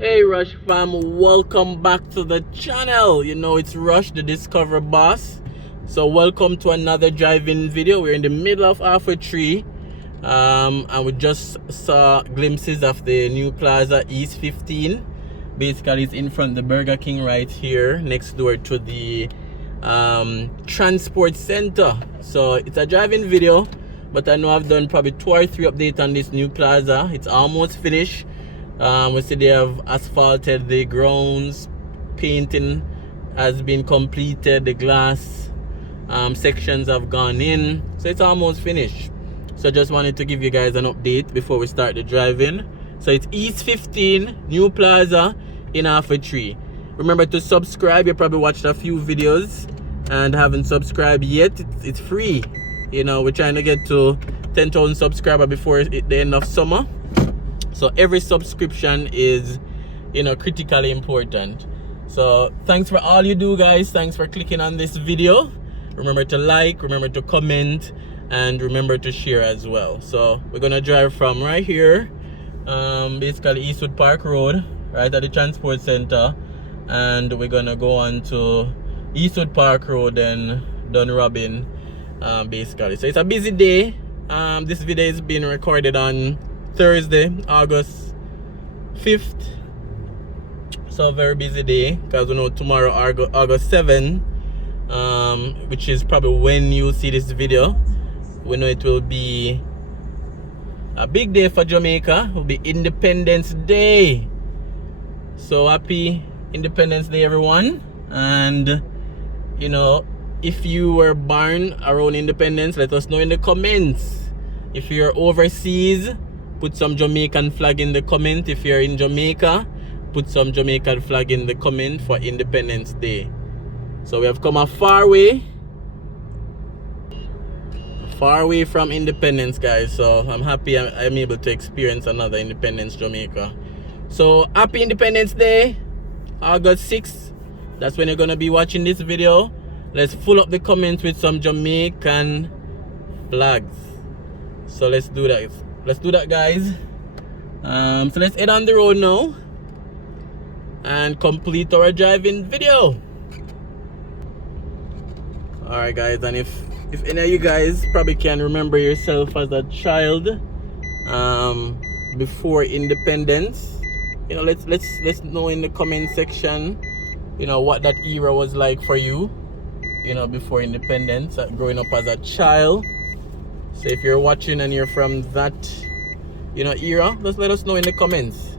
Hey Rush fam, welcome back to the channel. You know it's Rush the Discover Boss. So welcome to another driving video. We're in the middle of Halfway Tree, and we just saw glimpses of the new plaza East 15. Basically it's in front of the Burger King right here, next door to the transport center. So it's a driving video, but I know I've done probably 2 or 3 updates on this new plaza. It's almost finished. We see they have asphalted the grounds, painting has been completed, the glass sections have gone in, so it's almost finished. So just wanted to give you guys an update before we start the driving. So it's East 15, new plaza in Halfway Tree. Remember to subscribe. You probably watched a few videos and haven't subscribed yet. It's free. You know, we're trying to get to 10,000 subscribers before the end of summer. So every subscription is, you know, critically important. So thanks for all you do, guys. Thanks for clicking on this video. Remember to like, remember to comment, and remember to share as well. So we're gonna drive from right here, basically Eastwood Park Road, right at the transport center, and we're gonna go on to Eastwood Park Road and Dunrobin, basically. So it's a busy day. This video is being recorded on Thursday, August 5th. So a very busy day, because we know tomorrow, August 7th, which is probably when you see this video, we know it will be a big day for Jamaica. It will be Independence Day. So happy Independence Day, everyone. And you know, if you were born around Independence, let us know in the comments. If you're overseas, put some Jamaican flag in the comment. If you're in Jamaica, put some Jamaican flag in the comment for Independence Day. So we have come a far way from independence, guys. So I'm happy I'm able to experience another Independence Jamaica. So happy Independence Day, August 6th. That's when you're gonna be watching this video. Let's fill up the comments with some Jamaican flags. So let's do that. Let's do that, guys. So let's head on the road now and complete our driving video. Alright, guys, and if any of you guys probably can remember yourself as a child before independence, you know, let's know in the comment section, you know, what that era was like for you, you know, before independence, growing up as a child. So if you're watching and you're from that, you know, era, just let us know in the comments.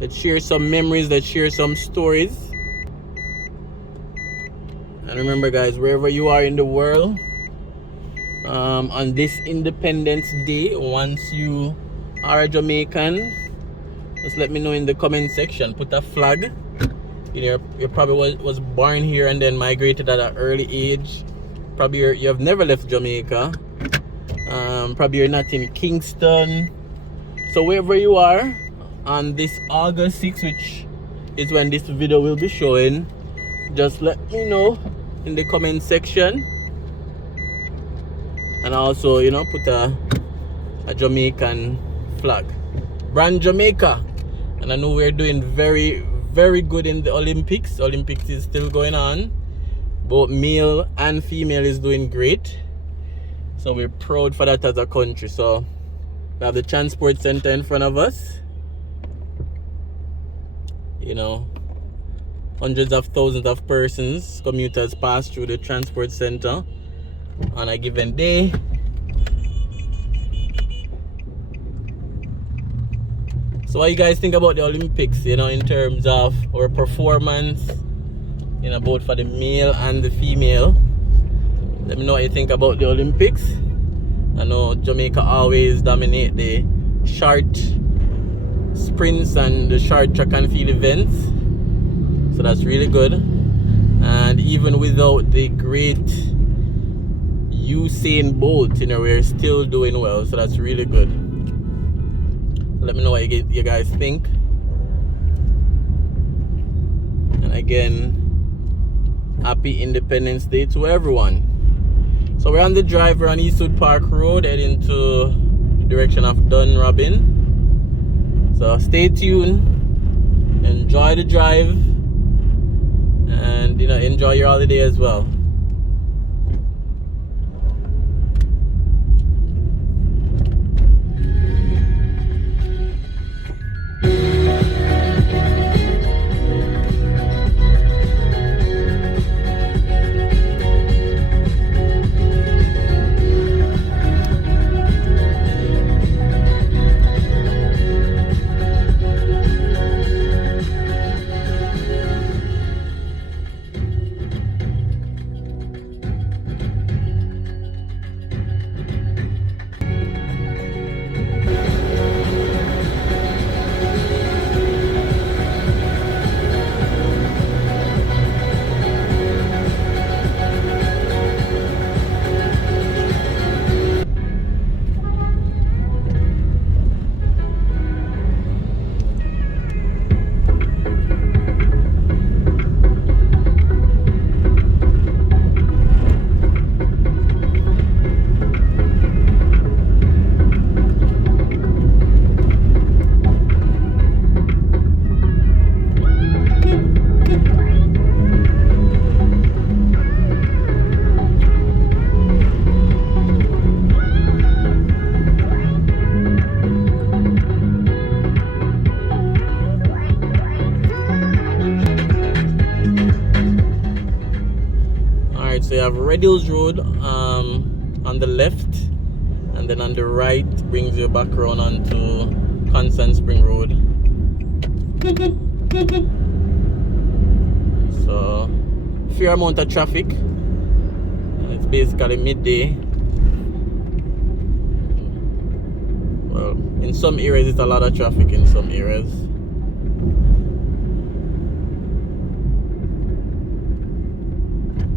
Let's share some memories, let's share some stories. And remember, guys, wherever you are in the world, on this Independence Day, once you are a Jamaican, just let me know in the comment section. Put a flag. You know, you probably was born here and then migrated at an early age. Probably you have never left Jamaica. Probably you're not in Kingston. So wherever you are on this August 6th, which is when this video will be showing, just let me know in the comment section. And also, you know, put a Jamaican flag, brand Jamaica. And I know we're doing very, very good in the Olympics. Olympics is still going on. Both male and female is doing great. So we're proud for that as a country. So we have the transport center in front of us. You know, hundreds of thousands of persons, commuters pass through the transport center on a given day. So what you guys think about the Olympics, you know, in terms of our performance, you know, both for the male and the female? Let me know what you think about the Olympics. I know Jamaica always dominate the short sprints and the short track and field events. So that's really good. And even without the great Usain Bolt, you know, we're still doing well. So that's really good. Let me know what you guys think. And again, happy Independence Day to everyone. So we're on the drive, we're on Eastwood Park Road, heading to the direction of Dunrobin. So stay tuned. enjoy the drive, and enjoy your holiday as well. So you have Red Hills Road on the left, and then on the right brings you back around onto Constant Spring Road. So fair amount of traffic. It's basically midday. Well, in some areas it's a lot of traffic in some areas.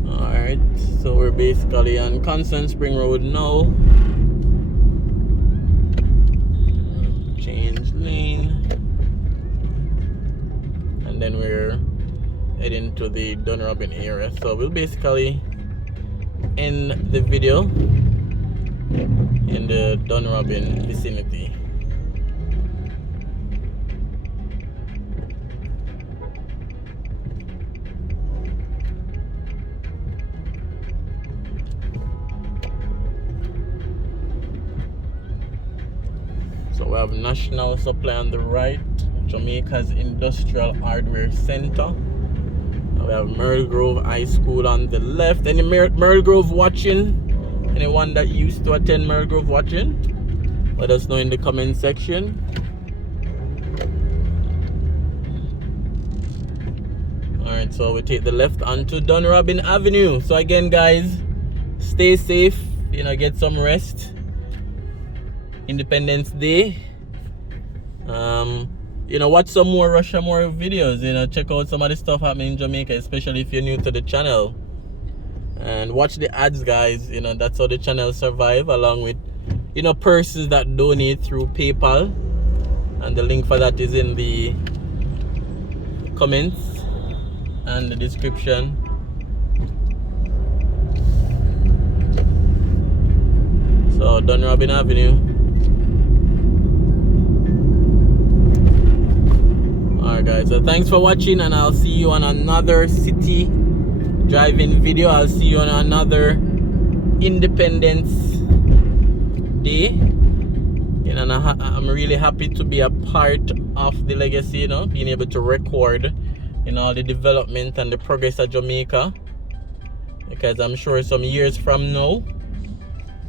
Alright, so we're basically on Constant Spring Road now. Change lane. And then we're heading to the Dunrobin area. So we'll basically end the video in the Dunrobin vicinity. So we have National Supply on the right, Jamaica's Industrial Hardware Center. We have Merle Grove High School on the left. Any Merle Grove watching? Anyone that used to attend Merle Grove watching? Let us know in the comment section. Alright, so we take the left onto Dunrobin Avenue. So again guys, stay safe, get some rest. Independence Day. Watch some more Rushmore videos. Check out some of the stuff happening in Jamaica, especially if you're new to the channel. And watch the ads, guys. That's how the channel survive, along with persons that donate through PayPal. And the link for that is in the comments and the description. So Dunrobin Avenue. Alright guys, so thanks for watching, and I'll see you on another city driving video. I'll see you on another Independence Day. And I'm really happy to be a part of the legacy, being able to record all the development and the progress of Jamaica, because I'm sure some years from now,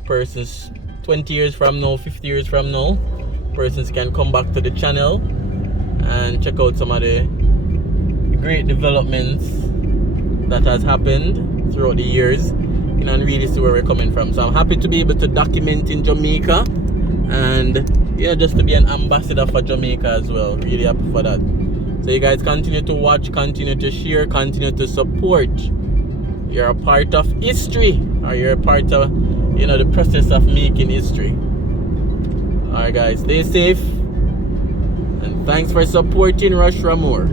persons 20 years from now, 50 years from now, persons can come back to the channel and check out some of the great developments that has happened throughout the years, and really see where we're coming from. So I'm happy to be able to document in Jamaica, and just to be an ambassador for Jamaica as well. Really happy for that. So you guys continue to watch, continue to share, continue to support. You're a part of history, or you're a part of the process of making history. Alright guys, stay safe. And thanks for supporting Raymore.